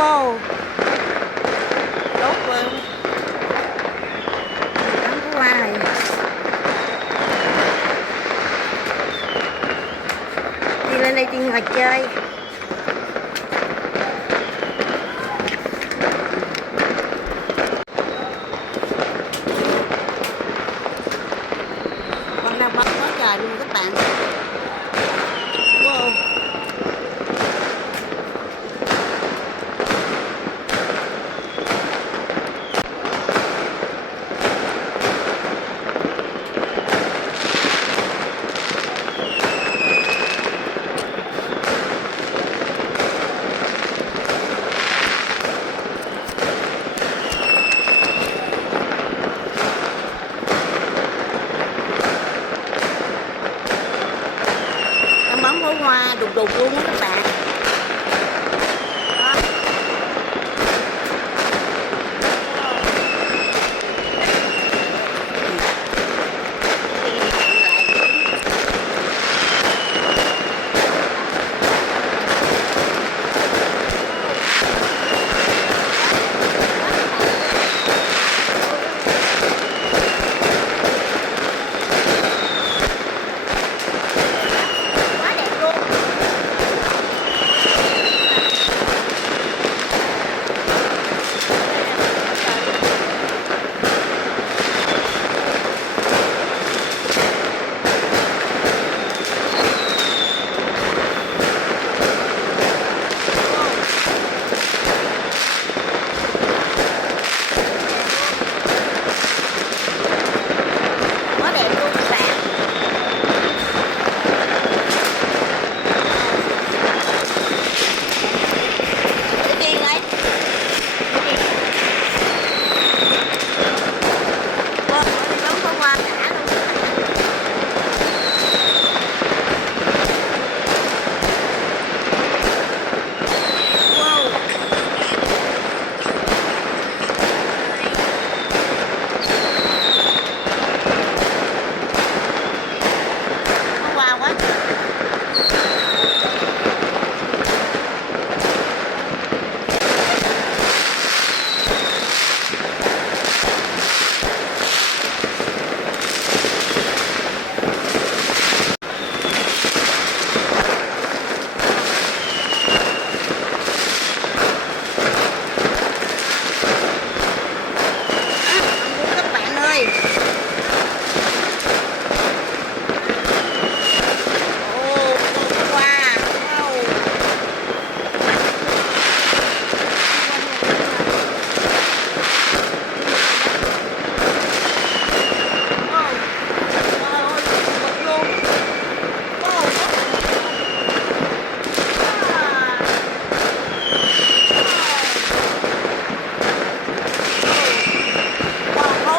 Wow, đốt luôn. Bắn pháo hoa này. Đi lên đây đi ngồi chơi. Con đang bắn quá trời luôn các bạn. Wow. Bắn pháo hoa đùng đùng luôn á các bạn.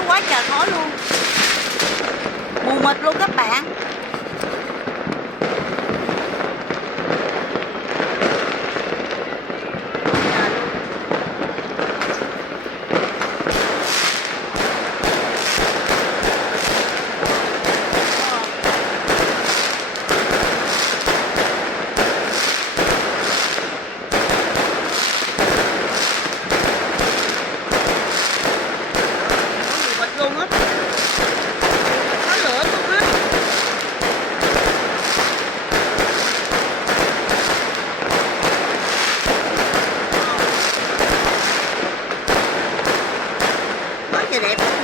Quá trời khói luôn, mù mịt luôn các bạn. Quá trời đẹp.